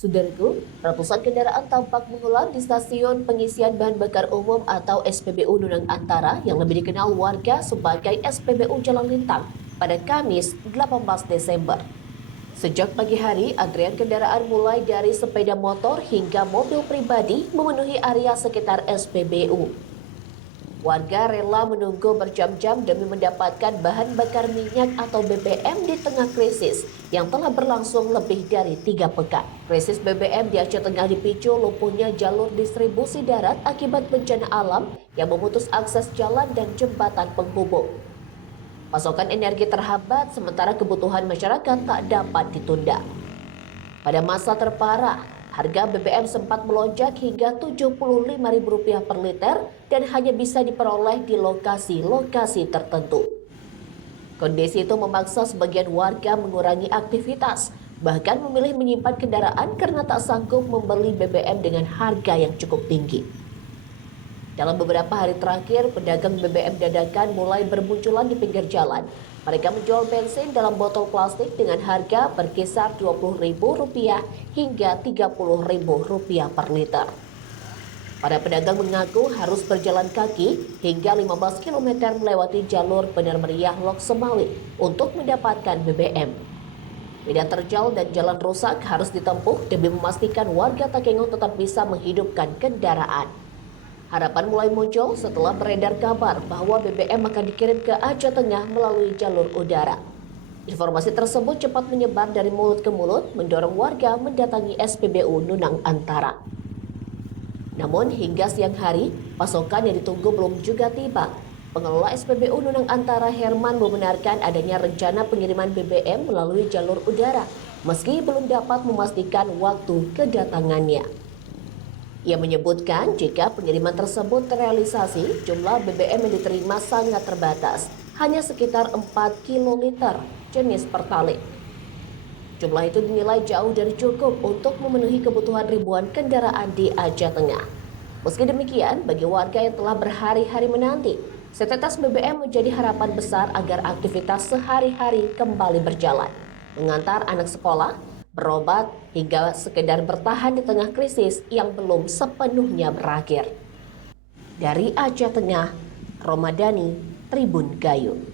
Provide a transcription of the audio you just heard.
Saudaraku, ratusan kendaraan tampak mengular di stasiun pengisian bahan bakar umum atau SPBU Nunang Antara yang lebih dikenal warga sebagai SPBU Jalan Lintang pada Kamis 18 Desember. Sejak pagi hari, antrian kendaraan mulai dari sepeda motor hingga mobil pribadi memenuhi area sekitar SPBU. Warga rela menunggu berjam-jam demi mendapatkan bahan bakar minyak atau BBM di tengah krisis yang telah berlangsung lebih dari 3 pekan. Krisis BBM di Aceh Tengah dipicu lumpuhnya jalur distribusi darat akibat bencana alam yang memutus akses jalan dan jembatan penghubung. Pasokan energi terhambat sementara kebutuhan masyarakat tak dapat ditunda. Pada masa terparah, harga BBM sempat melonjak hingga Rp75.000 per liter dan hanya bisa diperoleh di lokasi-lokasi tertentu. Kondisi itu memaksa sebagian warga mengurangi aktivitas, bahkan memilih menyimpan kendaraan karena tak sanggup membeli BBM dengan harga yang cukup tinggi. Dalam beberapa hari terakhir, pedagang BBM dadakan mulai bermunculan di pinggir jalan. Mereka menjual bensin dalam botol plastik dengan harga berkisar Rp20.000 hingga Rp30.000 per liter. Para pedagang mengaku harus berjalan kaki hingga 15 km melewati jalur Bener Meriah Lok Semali untuk mendapatkan BBM. Medan terjal dan jalan rusak harus ditempuh demi memastikan warga Takengon tetap bisa menghidupkan kendaraan. Harapan mulai muncul setelah beredar kabar bahwa BBM akan dikirim ke Aceh Tengah melalui jalur udara. Informasi tersebut cepat menyebar dari mulut ke mulut, mendorong warga mendatangi SPBU Nunang Antara. Namun hingga siang hari, pasokan yang ditunggu belum juga tiba. Pengelola SPBU Nunang Antara Herman membenarkan adanya rencana pengiriman BBM melalui jalur udara, meski belum dapat memastikan waktu kedatangannya. Ia menyebutkan jika pengiriman tersebut terrealisasi, jumlah BBM yang diterima sangat terbatas, hanya sekitar 4 kiloliter jenis Pertalite. Jumlah itu dinilai jauh dari cukup untuk memenuhi kebutuhan ribuan kendaraan di Aceh Tengah. Meski demikian, bagi warga yang telah berhari-hari menanti, setetes BBM menjadi harapan besar agar aktivitas sehari-hari kembali berjalan. Mengantar anak sekolah, berobat, hingga sekedar bertahan di tengah krisis yang belum sepenuhnya berakhir. Dari Aceh Tengah, Romadani, Tribun Gayo.